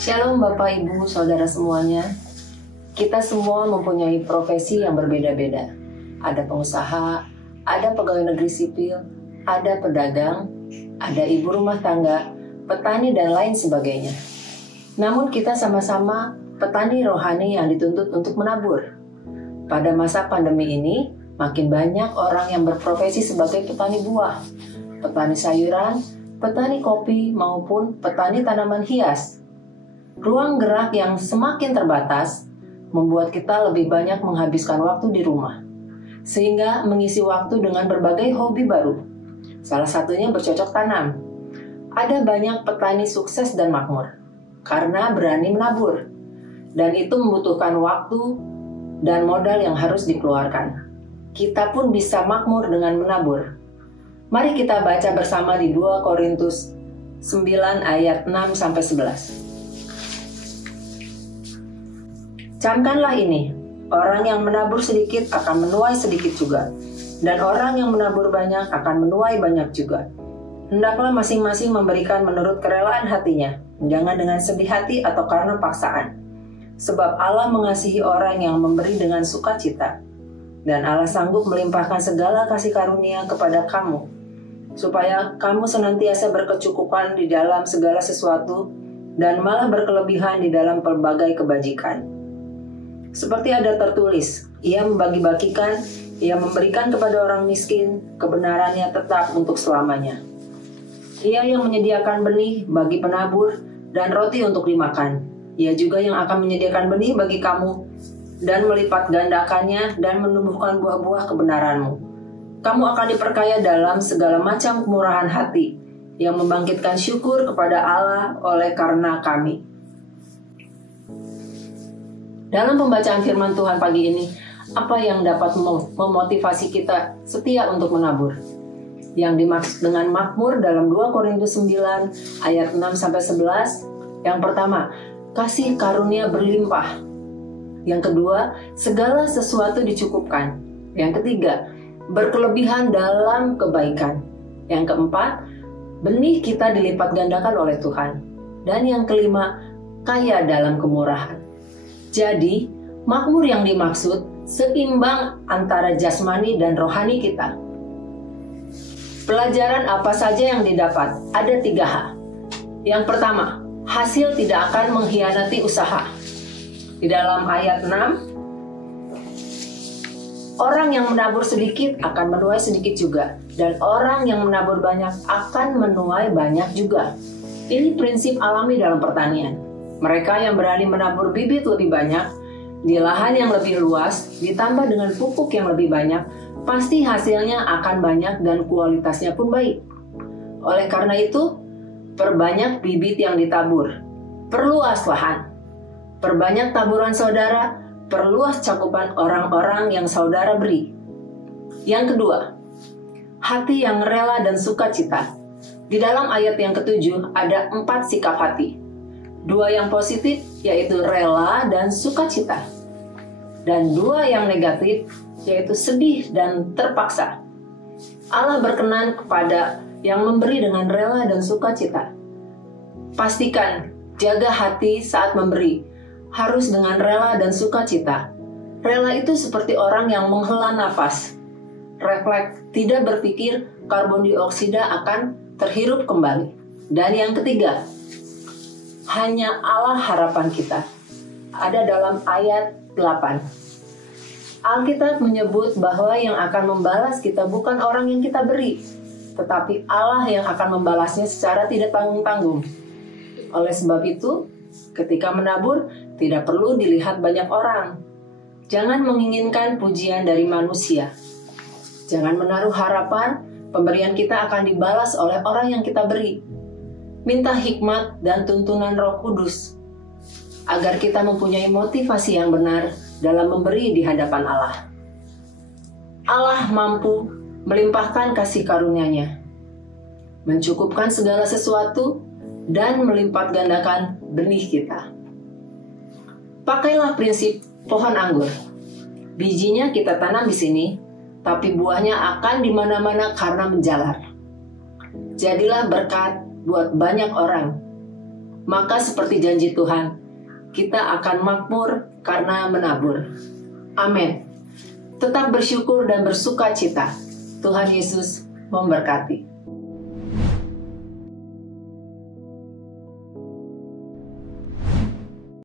Shalom Bapak Ibu Saudara semuanya. Kita semua mempunyai profesi yang berbeda-beda. Ada pengusaha, ada pegawai negeri sipil, ada pedagang, ada ibu rumah tangga, petani dan lain sebagainya. Namun kita sama-sama petani rohani yang dituntut untuk menabur. Pada masa pandemi ini, makin banyak orang yang berprofesi sebagai petani buah, petani sayuran, petani kopi maupun petani tanaman hias. Ruang gerak yang semakin terbatas membuat kita lebih banyak menghabiskan waktu di rumah, sehingga mengisi waktu dengan berbagai hobi baru. Salah satunya bercocok tanam. Ada banyak petani sukses dan makmur karena berani menabur, dan itu membutuhkan waktu dan modal yang harus dikeluarkan. Kita pun bisa makmur dengan menabur. Mari kita baca bersama di 2 Korintus 9 ayat 6-11. Camkanlah ini, orang yang menabur sedikit akan menuai sedikit juga, dan orang yang menabur banyak akan menuai banyak juga. Hendaklah masing-masing memberikan menurut kerelaan hatinya, jangan dengan sedih hati atau karena paksaan. Sebab Allah mengasihi orang yang memberi dengan sukacita, dan Allah sanggup melimpahkan segala kasih karunia kepada kamu, supaya kamu senantiasa berkecukupan di dalam segala sesuatu, dan malah berkelebihan di dalam pelbagai kebajikan. Seperti ada tertulis, ia membagi-bagikan, ia memberikan kepada orang miskin, kebenarannya tetap untuk selamanya. Ia yang menyediakan benih bagi penabur dan roti untuk dimakan. Ia juga yang akan menyediakan benih bagi kamu dan melipat gandakannya dan menumbuhkan buah-buah kebenaranmu. Kamu akan diperkaya dalam segala macam kemurahan hati yang membangkitkan syukur kepada Allah oleh karena kami. Dalam pembacaan firman Tuhan pagi ini, apa yang dapat memotivasi kita setia untuk menabur? Yang dimaksud dengan makmur dalam 2 Korintus 9 ayat 6-11, yang pertama, kasih karunia berlimpah. Yang kedua, segala sesuatu dicukupkan. Yang ketiga, berkelebihan dalam kebaikan. Yang keempat, benih kita dilipat gandakan oleh Tuhan. Dan yang kelima, kaya dalam kemurahan. Jadi, makmur yang dimaksud seimbang antara jasmani dan rohani kita. Pelajaran apa saja yang didapat? Ada 3 hal. Yang pertama, hasil tidak akan mengkhianati usaha. Di dalam ayat 6, orang yang menabur sedikit akan menuai sedikit juga, dan orang yang menabur banyak akan menuai banyak juga. Ini prinsip alami dalam pertanian. Mereka yang berani menabur bibit lebih banyak, di lahan yang lebih luas, ditambah dengan pupuk yang lebih banyak, pasti hasilnya akan banyak dan kualitasnya pun baik. Oleh karena itu, perbanyak bibit yang ditabur, perluas lahan. Perbanyak taburan saudara, perluas cakupan orang-orang yang saudara beri. Yang kedua, hati yang rela dan sukacita. Di dalam ayat yang ke-7 ada 4 sikap hati. 2 yang positif, yaitu rela dan sukacita. Dan 2 yang negatif, yaitu sedih dan terpaksa. Allah berkenan kepada yang memberi dengan rela dan sukacita. Pastikan, jaga hati saat memberi, harus dengan rela dan sukacita. Rela itu seperti orang yang menghela nafas. Refleks, tidak berpikir karbon dioksida akan terhirup kembali. Dan yang ketiga, hanya Allah harapan kita. Ada dalam ayat 8. Alkitab menyebut bahwa yang akan membalas kita bukan orang yang kita beri, tetapi Allah yang akan membalasnya secara tidak tanggung-tanggung. Oleh sebab itu, ketika menabur, tidak perlu dilihat banyak orang. Jangan menginginkan pujian dari manusia. Jangan menaruh harapan pemberian kita akan dibalas oleh orang yang kita beri. Minta hikmat dan tuntunan Roh Kudus agar kita mempunyai motivasi yang benar dalam memberi di hadapan Allah. Allah mampu melimpahkan kasih karunia-Nya, mencukupkan segala sesuatu, dan melipat gandakan benih kita. Pakailah prinsip pohon anggur. Bijinya kita tanam di sini, tapi buahnya akan di mana-mana karena menjalar. Jadilah berkat buat banyak orang. maka seperti janji Tuhan, kita akan makmur karena menabur. Amin. Tetap bersyukur dan bersuka cita. Tuhan Yesus memberkati.